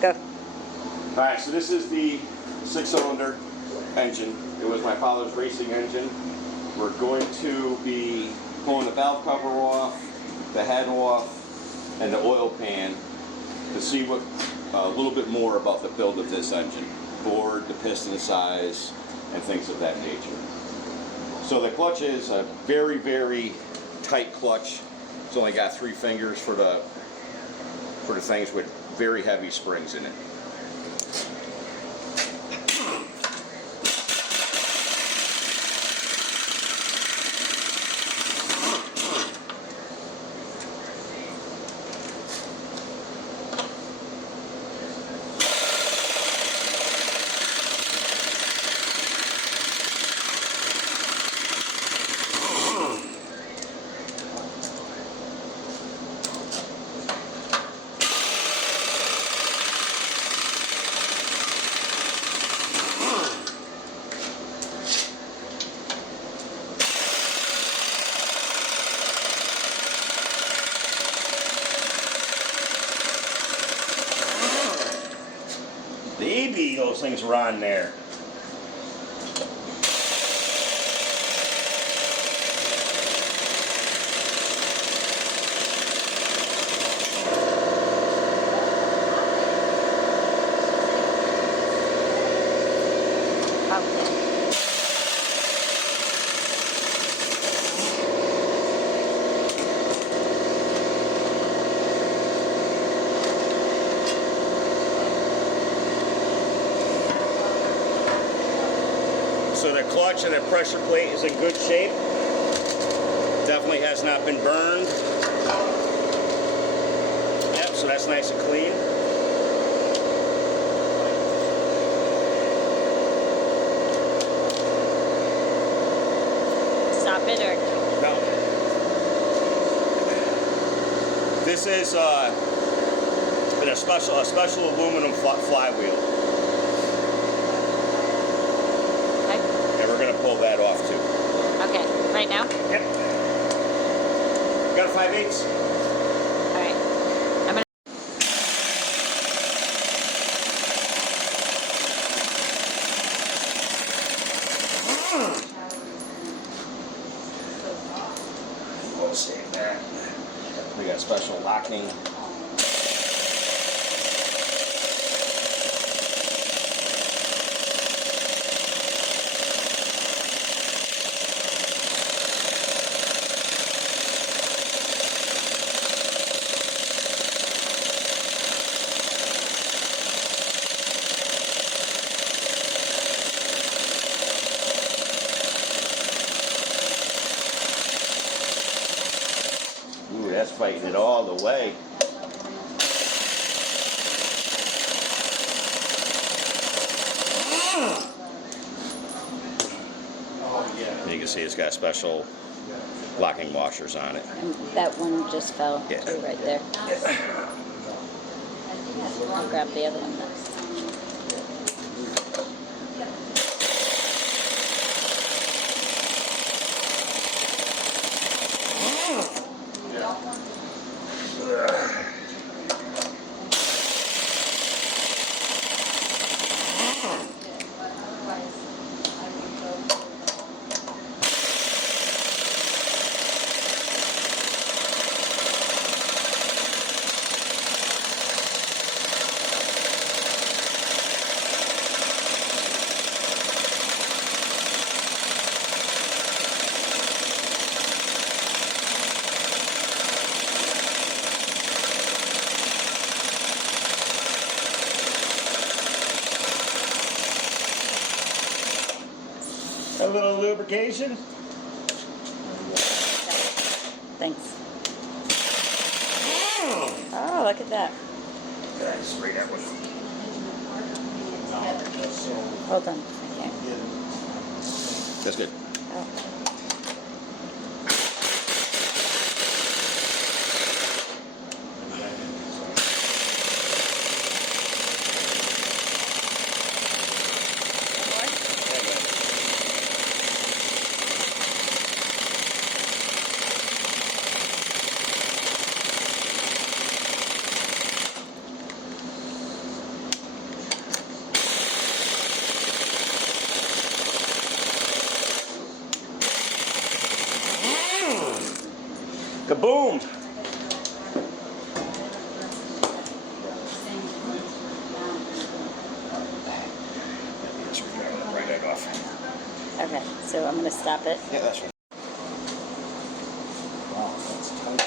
Go. Alright, so this is the 6-cylinder engine. It was my father's racing engine. We're going to be pulling the valve cover off, the head off, and the oil pan to see what a little bit more about the build of this engine. Board, the piston size, and things of that nature. So the clutch is a very, very tight clutch. It's only got 3 fingers for the things with very heavy springs in it. Maybe those things were on there. So the clutch and the pressure plate is in good shape. Definitely has not been burned. Yep, so that's nice and clean. Stop it or? No. This is been a special aluminum flywheel. We're going to pull that off too. Okay, right now? Yep. Got a 5/8? Alright. I'm going to... We'll save that. We got special locking. Ooh, that's fighting it all the way. And you can see it's got special locking washers on it. And that one just fell Yeah. too right there. I'll grab the other one next. A little lubrication. Thanks. Oh, look at that. Gotta spray that one. Hold on. I can't. That's good. Oh. Kaboom! Right egg off. Okay, so I'm gonna stop it. Yeah, that's right. Wow, that's tight.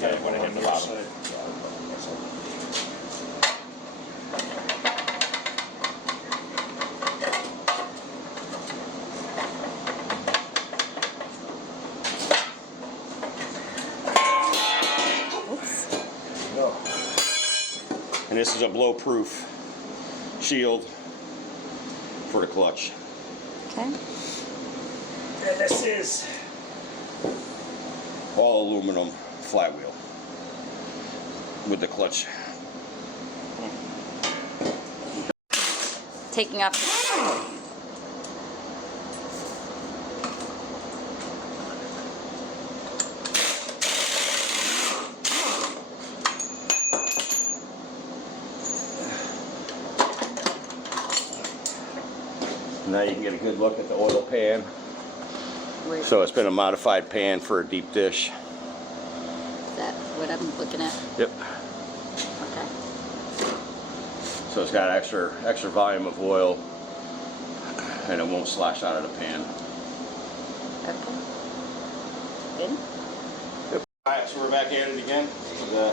Yeah, want to hit the bottom. Oops. No. And this is a blow-proof shield for the clutch. Okay. And this is All aluminum flat wheel with the clutch. Taking off. Now you can get a good look at the oil pan. Where, So it's been a modified pan for a deep dish. is that what I'm looking at? Yep. Okay. So it's got extra volume of oil, and it won't slosh out of the pan. Okay. Good. Alright, so we're back at it again with the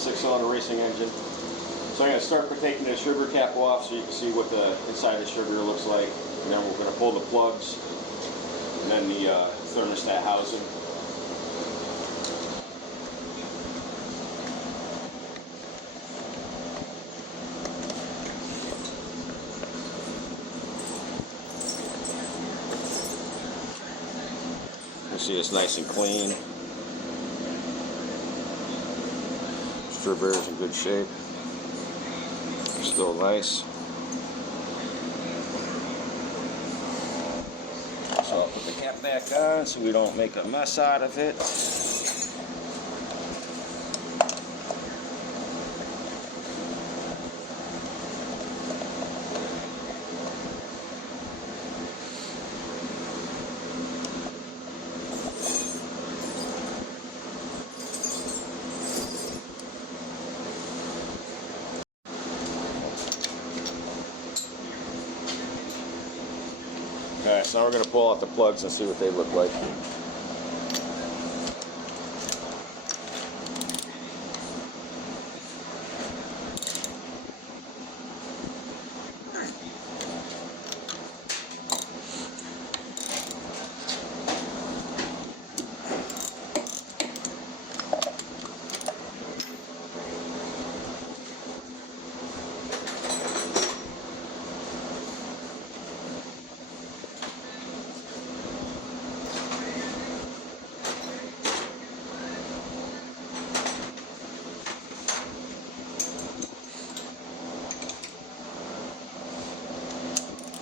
6-cylinder racing engine. So I'm going to start by taking the sugar cap off so you can see what the inside of the sugar looks like. And then we're going to pull the plugs and then the thermostat housing. You see it's nice and clean. Strawberry's in good shape. Still nice. So I'll put the cap back on so we don't make a mess out of it. Alright, so now we're going to pull out the plugs and see what they look like.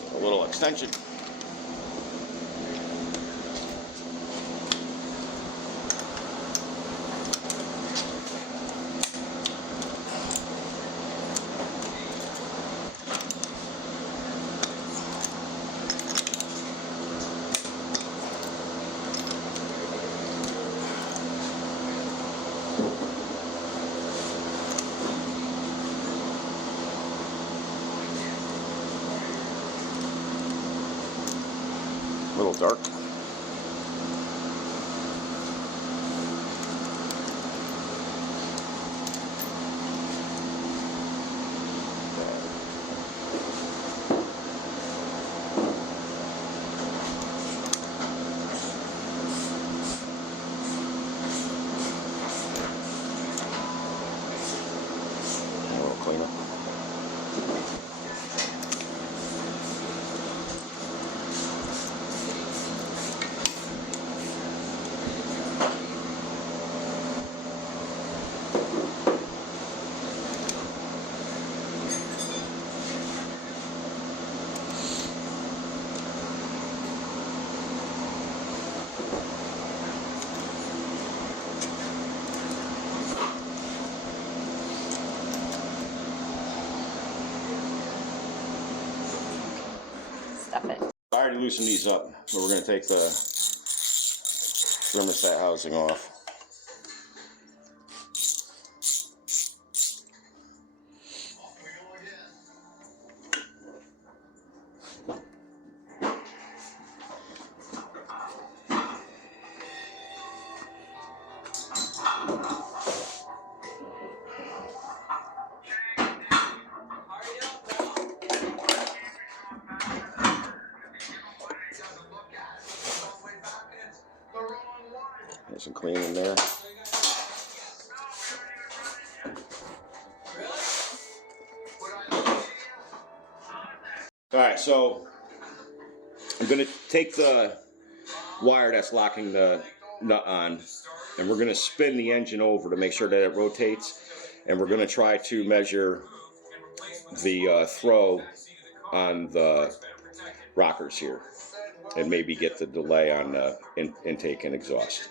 A little extension. A little dark. A little cleaner. loosen these up, but we're going to take the thermostat housing off. There's some clean in there. Alright, so I'm going to take the wire that's locking the nut on, and we're going to spin the engine over to make sure that it rotates, and we're going to try to measure the throw on the rockers here, and maybe get the delay on the intake and exhaust.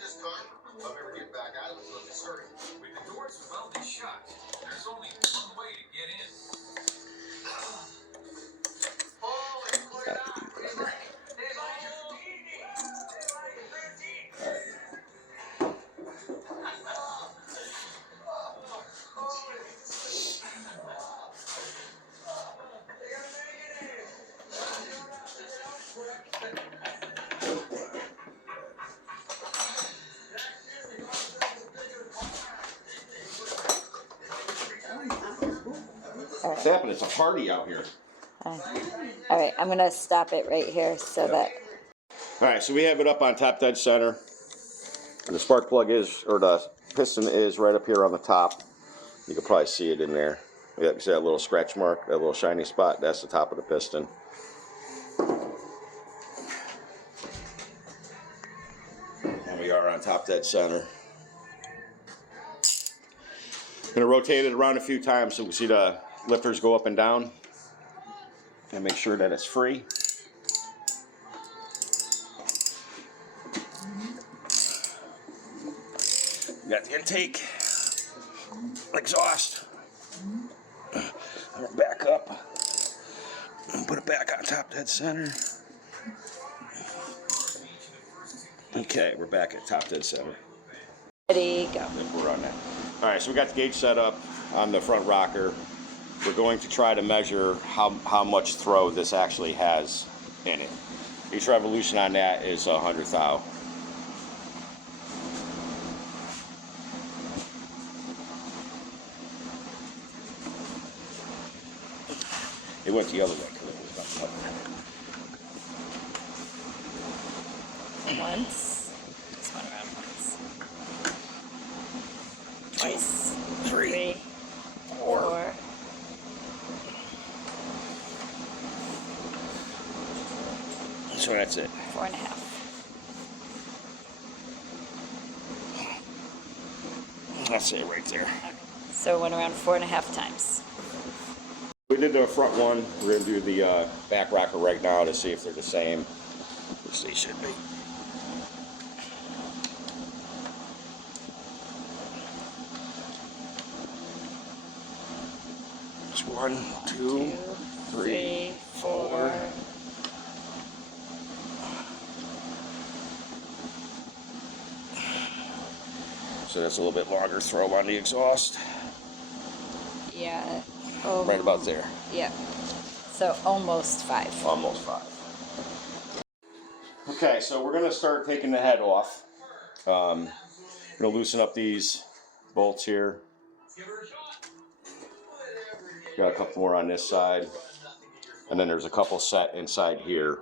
What's happening? It's a party out here. All right, I'm gonna stop it right here so that. All right, so we have it up on top dead center. The spark plug is, or the piston is right up here on the top. You can probably see it in there. Yeah, you see that little scratch mark, that little shiny spot? That's the top of the piston. And we are on top dead center. I'm gonna rotate it around a few times so we see the lifters go up and down, and make sure that it's free. We got the intake, exhaust. Back up and put it back on top dead center. Okay, we're back at top dead center. Ready, go. We're on that. All right, so we got the gauge set up on the front rocker. We're going to try to measure how much throw this actually has in it. Each revolution on that is 100 thou. It went the other way because it was about to cover. Once. Just went around once. Twice. Three. Four. So that's it. 4.5. That's it right there. Okay. So it went around 4.5 times. We did the front one. We're going to do the back rocker right now to see if they're the same, which they should be. It's 1, 2, 3, 4. So that's a little bit longer throw on the exhaust. Yeah. Oh. Right about there. Yeah. So almost 5. Almost 5. Okay, so we're going to start taking the head off. I'm going to loosen up these bolts here. Got a couple more on this side. And then there's a couple set inside here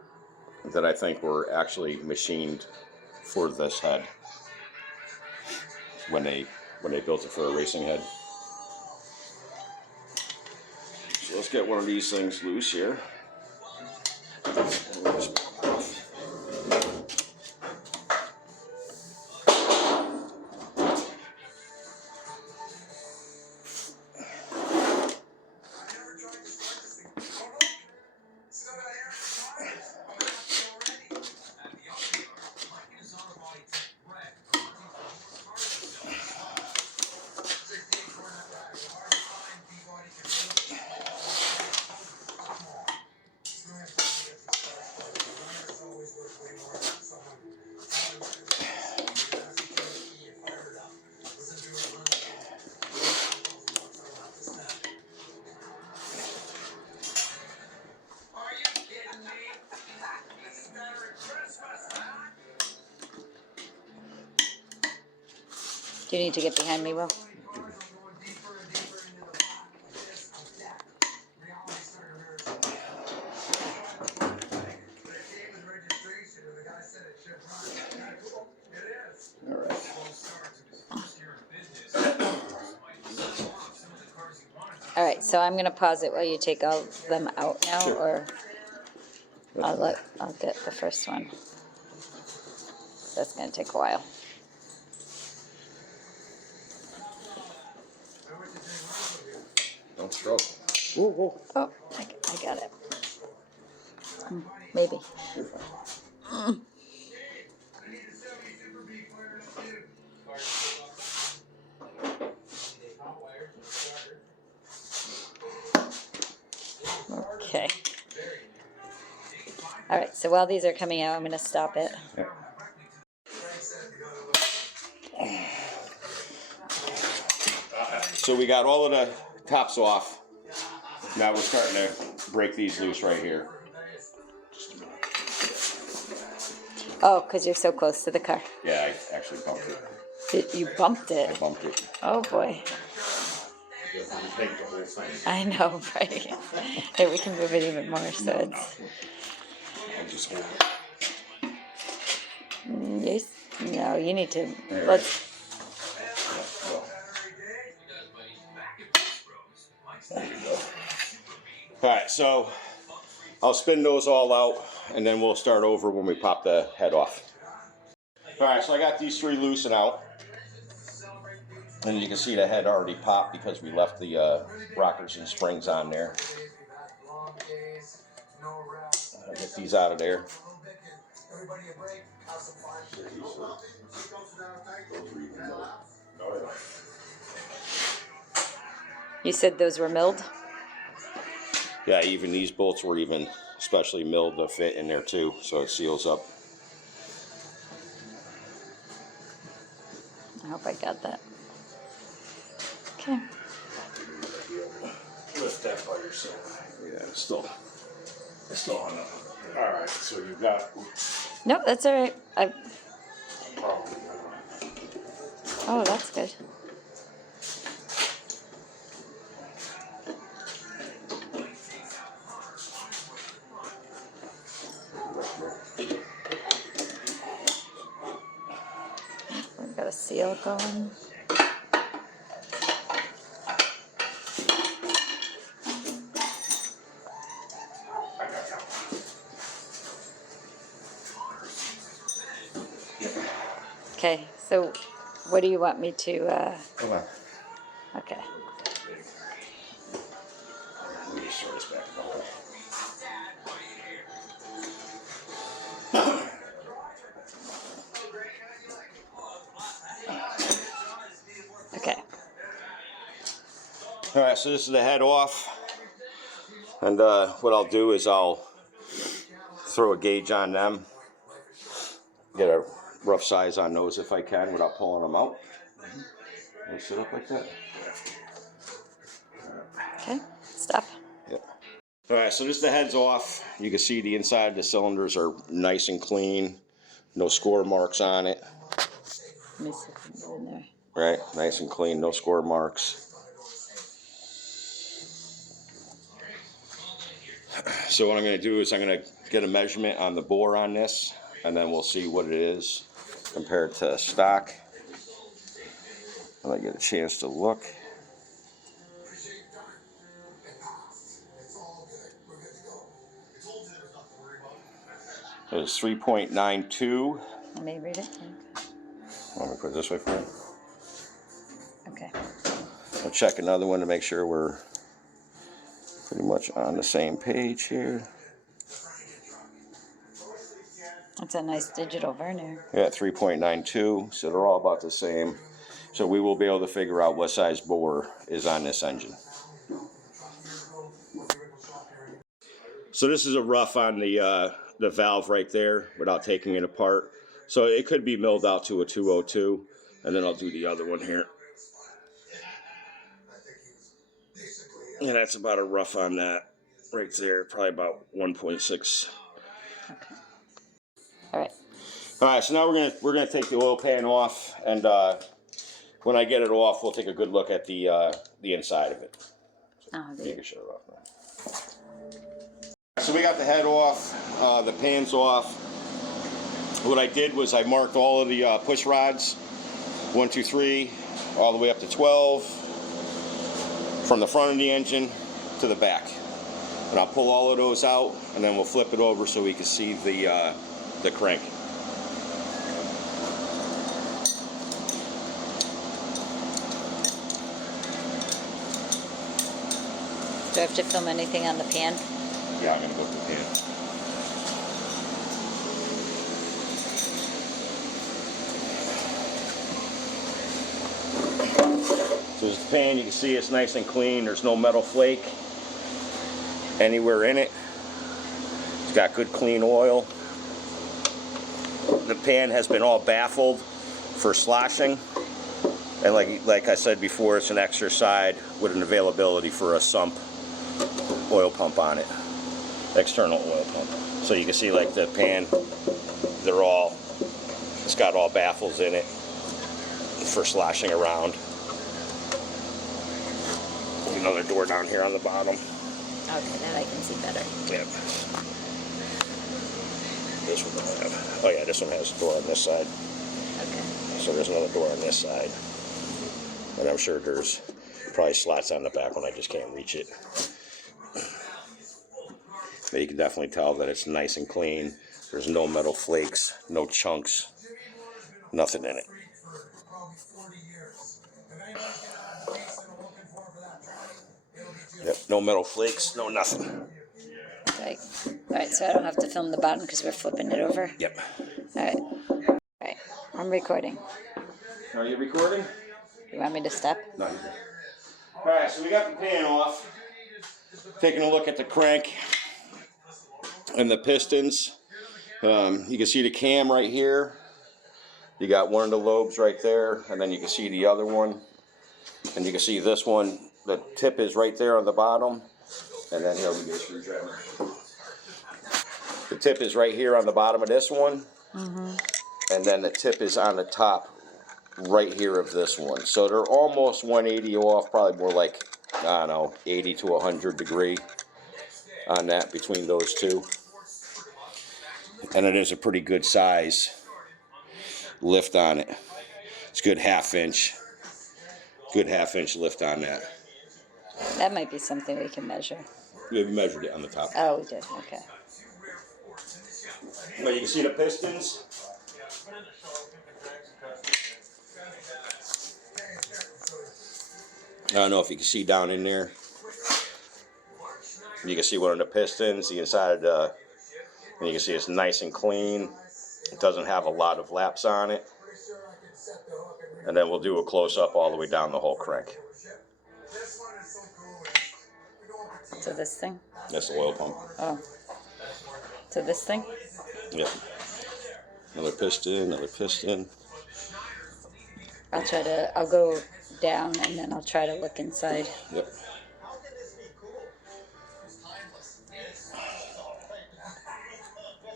that I think were actually machined for this head when they built it for a racing head. So let's get one of these things loose here. Do you need to get behind me, Will? All right. All right, so I'm gonna pause it while you take all of them out now, Sure. or I'll get the first one. That's gonna take a while. Don't struggle. Whoa, whoa. Oh, I got it. Maybe. You're fine. Okay. All right, so while these are coming out, I'm gonna stop it. Yeah. So we got all of the tops off. Now we're starting to break these loose right here. Oh, because you're so close to the car. Yeah, I actually bumped it. You bumped I it. bumped it. Oh boy. I know, right? Here, we can move it even more, so it's. I just got Yes. No, you need to. There. Let's. There you go. All right, so I'll spin those all out, and then we'll start over when we pop the head off. All right, so I got these three loosened out. And you can see the head already popped because we left the rockers and springs on there. I'll get these out of there. You said those were milled? Yeah, even these bolts were even specially milled to fit in there too, so it seals up. I hope I got that. Okay. Lift that by yourself. Yeah, it's still. It's still on up. All right, so you got Nope, that's all right. probably. Oh, that's good. We've got a seal going. Okay, so what do you want me to, Come on. okay. Let me just throw this back in the hole. Okay. All right, so this is the head off. And what I'll do is I'll throw a gauge on them. Get a rough size on those if I can without pulling them out. They sit up like that. Okay, stop. Yeah. All right, so this the head's off. You can see the inside of the cylinders are nice and clean. No score marks on it. Let me see if it's in there. Right, nice and clean, no score marks. So what I'm going to do is I'm going to get a measurement on the bore on this, and then we'll see what it is compared to stock. When I get a chance to look. It's 3.92. Let me read it. Let me put it this way for you. Okay. I'll check another one to make sure we're pretty much on the same page here. That's a nice digital vernier. Yeah, 3.92, so they're all about the same. So we will be able to figure out what size bore is on this engine. So this is a rough on the valve right there without taking it apart. So it could be milled out to a 202, and then I'll do the other one here. And that's about a rough on that right there, probably about 1.6. Okay. All right. All right, so now we're gonna take the oil pan off and when I get it off, we'll take a good look at the inside of it. Oh, You good. can shut it off now. So we got the head off, the pan's off. What I did was I marked all of the push rods, 1, 2, 3, all the way up to 12, from the front of the engine to the back. And I'll pull all of those out, and then we'll flip it over so we can see the crank. Do I have to film anything on the pan? Yeah, I'm gonna go through the pan. So this pan, you can see it's nice and clean. There's no metal flake anywhere in it. It's got good clean oil. The pan has been all baffled for sloshing. And like I said before, it's an extra side with an availability for a sump oil pump on it. External oil pump. So you can see like the pan, it's got all baffles in it for sloshing around. Another door down here on the bottom. Okay, that I can see better. Yep. This one doesn't have. Oh yeah, this one has a door on this side. Okay. So there's another door on this side. And I'm sure there's probably slots on the back one, I just can't reach it. But you can definitely tell that it's nice and clean. There's no metal flakes, no chunks, nothing in it. Yep, no metal flakes, no nothing. Right. All right, so I don't have to film the bottom because we're flipping it over. Yep. All right. All right. I'm recording. Are you recording? You want me to stop? No, you're good. Alright, so we got the pan off. Taking a look at the crank and the pistons. You can see the cam right here. You got one of the lobes right there, and then you can see the other one. And you can see this one, the tip is right there on the bottom. And then here we get a screwdriver. The tip is right here on the bottom of this one. And then the tip is on the top right here of this one. So they're almost 180 off, probably more like, I don't know, 80 to 100 degree on that between those two. And it is a pretty good size lift on it. It's good half-inch lift on that. That might be something we can measure. We have measured it on the top. Oh, we did. Okay. Well, you can see the pistons. I don't know if you can see down in there. You can see one of the pistons, the inside of the, and you can see it's nice and clean. It doesn't have a lot of laps on it. And then we'll do a close-up all the way down the whole crank. To this thing? That's the oil pump. Oh. To this thing? Yep. Another piston. I'll go down and then I'll try to look inside. Yep.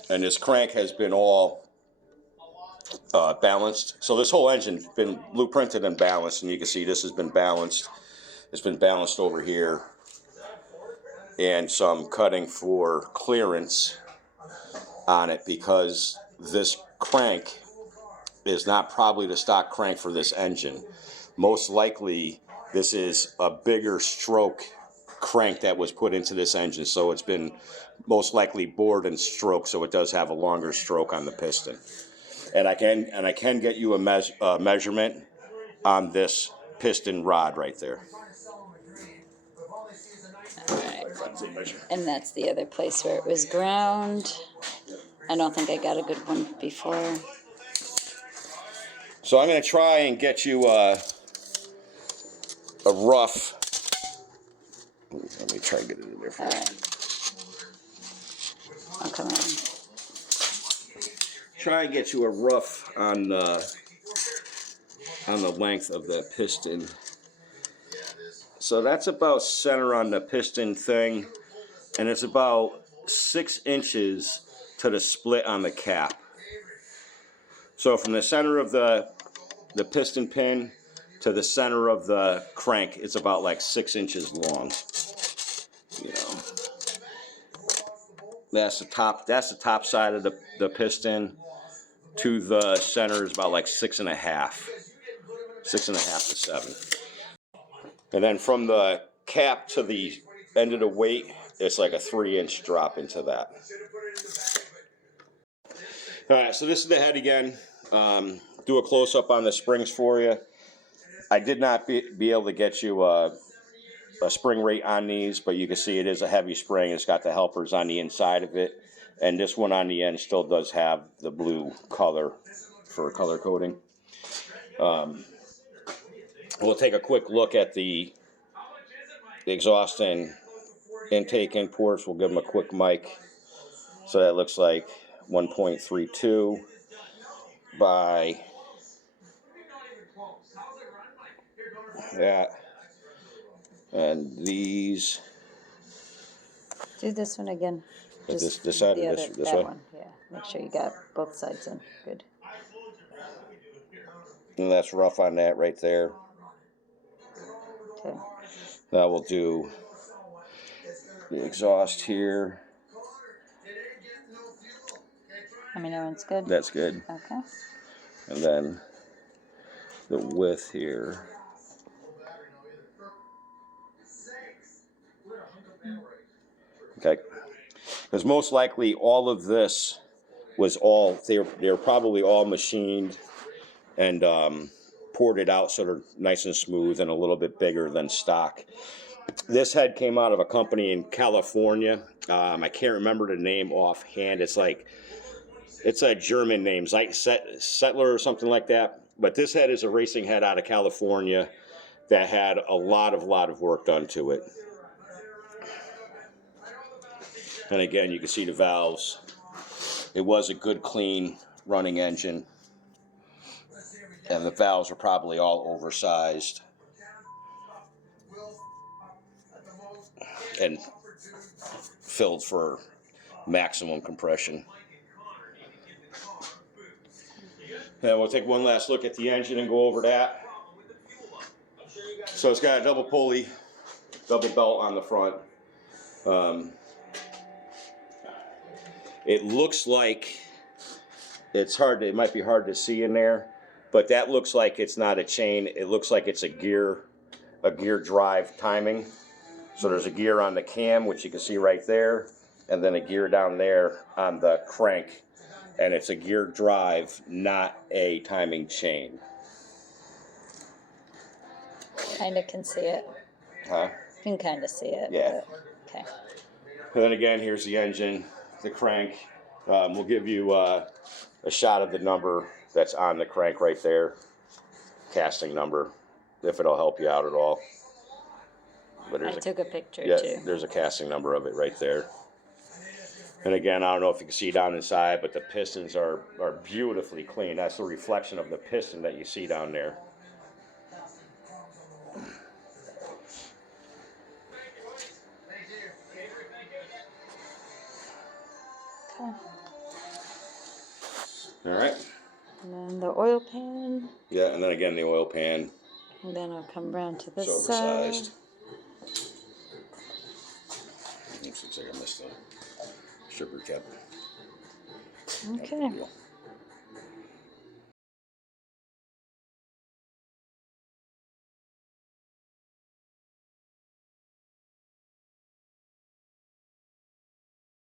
And this crank has been all balanced. So this whole engine's been blueprinted and balanced, and you can see this has been balanced. It's been balanced over here. And some cutting for clearance on it, because this crank is not probably the stock crank for this engine. Most likely this is a bigger stroke crank that was put into this engine, so it's been most likely bored and stroked, so it does have a longer stroke on the piston. And I can get you a measurement on this piston rod right there. And that's the other place where it was ground. I don't think I got a good one before. So I'm going to try and get you a rough. Let me try and get it in there for All you. right. I'll come in. Try and get you a rough on the length of the piston. So that's about center on the piston thing, and it's about 6 inches to the split on the cap. So from the center of the piston pin to the center of the crank, it's about like 6 inches long. You know, that's the top side of the piston. To the center is about like 6.5 to 7. And then from the cap to the end of the weight, it's like a 3-inch drop into that. All right, so this is the head again. Do a close-up on the springs for you. I did not be able to get you a spring rate on these, but you can see it is a heavy spring. It's got the helpers on the inside of it. And this one on the end still does have the blue color for color coding. We'll take a quick look at the exhaust and intake imports. We'll give them a quick mic. So that looks like 1.32 by that. And these. Do this one again. This side or this way? One, yeah. Make sure you got both sides in. Good. And that's rough on that right there. Okay. Now we'll do the exhaust here. Let me know when it's good. That's good. Okay. And then the width here. Okay. Because most likely all of this was they're probably all machined and ported out so they're nice and smooth and a little bit bigger than stock. This head came out of a company in California. I can't remember the name offhand. It's a German name, Settler or something like that. But this head is a racing head out of California that had a lot of work done to it. And again, you can see the valves. It was a good, clean running engine. And the valves are probably all oversized and filled for maximum compression. And we'll take one last look at the engine and go over that. So it's got a double pulley, double belt on the front. It looks like it might be hard to see in there, but that looks like it's not a chain. It looks like it's a gear drive timing. So there's a gear on the cam, which you can see right there, and then a gear down there on the crank. And it's a gear drive, not a timing chain. Kind of can see it. Huh? You can kind of see it. Yeah. Okay. And then again, here's the engine, the crank. We'll give you a shot of the number that's on the crank right there, casting number, if it'll help you out at all. But I took a picture yeah, too. there's a casting number of it right there. And again, I don't know if you can see down inside, but the pistons are beautifully clean. That's the reflection of the piston that you see down there. Okay. All right. And then the oil pan. Yeah, and then again the oil pan. And then I'll come around to this It's side. oversized. Looks like I missed a stripper cap. Okay.